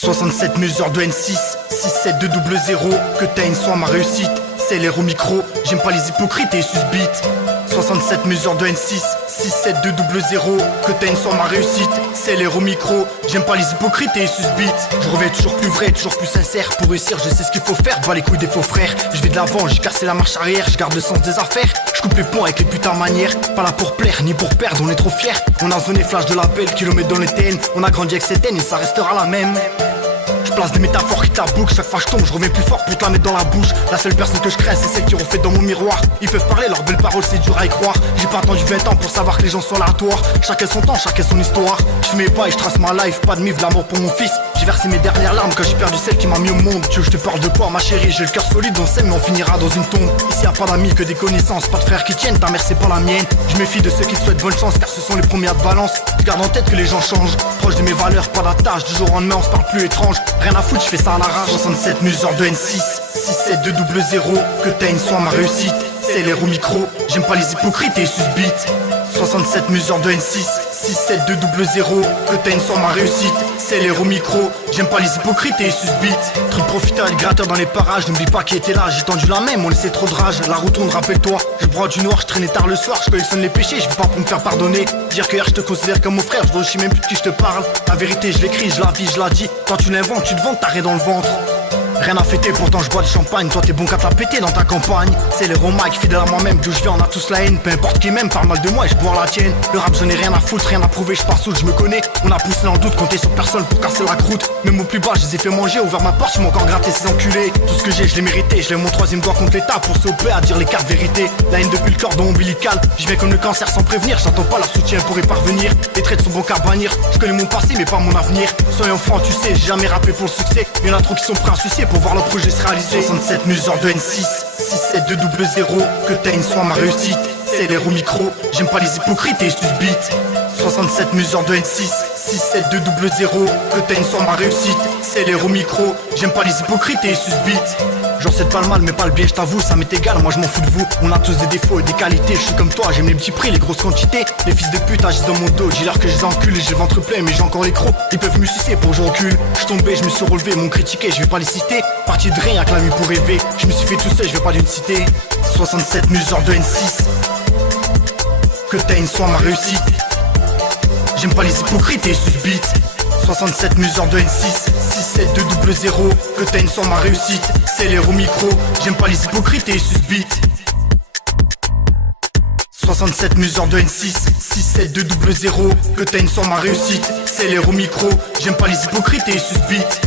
67 mesures de N6, 67200, que t'as une soit ma réussite. C'est l'air au micro, j'aime pas les hypocrites et susbites. 67 mesures de N6, 67200, que t'as une soit ma réussite. C'est l'air au micro, j'aime pas les hypocrites et susbites. Je reviens toujours plus vrai, toujours plus sincère. Pour réussir, je sais ce qu'il faut faire, bas les couilles des faux frères. Je vais de l'avant, j'ai cassé la marche arrière, je garde le sens des affaires. Je coupe les ponts avec les putains manières. Pas là pour plaire, ni pour perdre, on est trop fiers. On a zoné flash de l'appel, kilomètres dans les TN. On a grandi avec cette haine et ça restera la même. Je place des métaphores qui t'abouquent, chaque fois je tombe, je reviens plus fort pour te la mettre dans la bouche. La seule personne que je crains, c'est celle qui refait dans mon miroir. Ils peuvent parler, leurs belles paroles, c'est dur à y croire. J'ai pas attendu 20 ans pour savoir que les gens sont aléatoires. Chacun son temps, chacun son histoire. Je fais mes pas et je trace ma life, pas de mif, l'amour pour mon fils. J'ai versé mes dernières larmes quand j'ai perdu celle qui m'a mis au monde. Tu veux que je te parle de quoi, ma chérie? J'ai le cœur solide, on s'aime mais on finira dans une tombe. Ici y'a pas d'amis que des connaissances, pas de frères qui tiennent, ta mère c'est pas la mienne. Je méfie de ceux qui te souhaitent bonne chance car ce sont les premiers de balance. Je garde en tête que les gens changent, proche de mes valeurs, pas d'attache. Du jour au lendemain on se parle plus étrange. Rien à foutre, je fais ça à la rage. 67 mesures de N6, 67200, que t'as une soit ma réussite. C'est l'air au micro, j'aime pas les hypocrites et susbites. 67 mesures de N6, 67200, que t'as une soit ma réussite. C'est l'air au micro, j'aime pas les hypocrites et susbites. Truc profiteur et gratteur dans les parages, n'oublie pas qui était là. J'ai tendu la main, on laissait trop de rage. La route tourne, rappelle-toi, je broie du noir, je traînais tard le soir. Je collectionne les péchés, je veux pas pour me faire pardonner. Dire que hier je te considère comme mon frère, je sais même plus de qui je te parle. La vérité je l'écris, je la vis, je la dis. Quand tu l'inventes, tu te vends, t'as rien dans le ventre. Rien à fêter, pourtant je bois du champagne. Toi t'es bon qu'à te la péter dans ta campagne. C'est les Romacs, fidèles à moi-même, d'où je viens on a tous la haine. Peu importe qui m'aime, parle mal de moi et je bois la tienne. Le rap je n'ai rien à foutre, rien à prouver, je pars sous, je me connais. On a poussé dans le doute, compter sur personne pour casser la croûte. Même au plus bas je les ai fait manger, ouvert ma porte, ils m'ont encore gratté ces enculés. Tout ce que j'ai je l'ai mérité, je lève mon troisième doigt contre l'état pour s'opérer à dire les quatre vérités. La haine depuis le cordon ombilical, je viens comme le cancer sans prévenir. J'attends pas leur soutien pour y parvenir. Les traits sont bons qu'à bannir, je connais mon passé mais pas mon avenir. Soyons francs tu sais, j'ai jamais rappé pour le succès. Y'en a trop qui sont prêts à sucer pour voir leur projet se réaliser. 67 mesures de N6, 67200, que t'as une soit ma réussite. C'est l'air au micro, j'aime pas les hypocrites et susbites. 67 mesures de N6, 67200, que t'as une soit ma réussite. C'est l'air au micro, j'aime pas les hypocrites et susbites. Genre c'est pas le mal mais pas le bien, je t'avoue, ça m'est égal, moi je m'en fous de vous. On a tous des défauts et des qualités, je suis comme toi, j'aime les petits prix, les grosses quantités. Les fils de pute agissent dans mon dos, dis-leur que je les encule et j'ai le ventre plein mais j'ai encore les crocs. Ils peuvent me sucer pour que je recule. Je suis tombé, je me suis relevé, m'ont critiqué, je vais pas les citer. Parti de rien, que la nuit pour rêver. Je me suis fait tout seul, je vais pas d'une citer. 67 mesures de N6, que t'as une soit ma réussite. J'aime pas les hypocrites et susbites. 67 mesures de N6, 67200, que t'as une soit ma réussite. C'est l'air au micro, j'aime pas les hypocrites et susbites. 67 mesures de N6, 67200, que t'as une soit ma réussite. C'est l'air au micro, j'aime pas les hypocrites et susbites.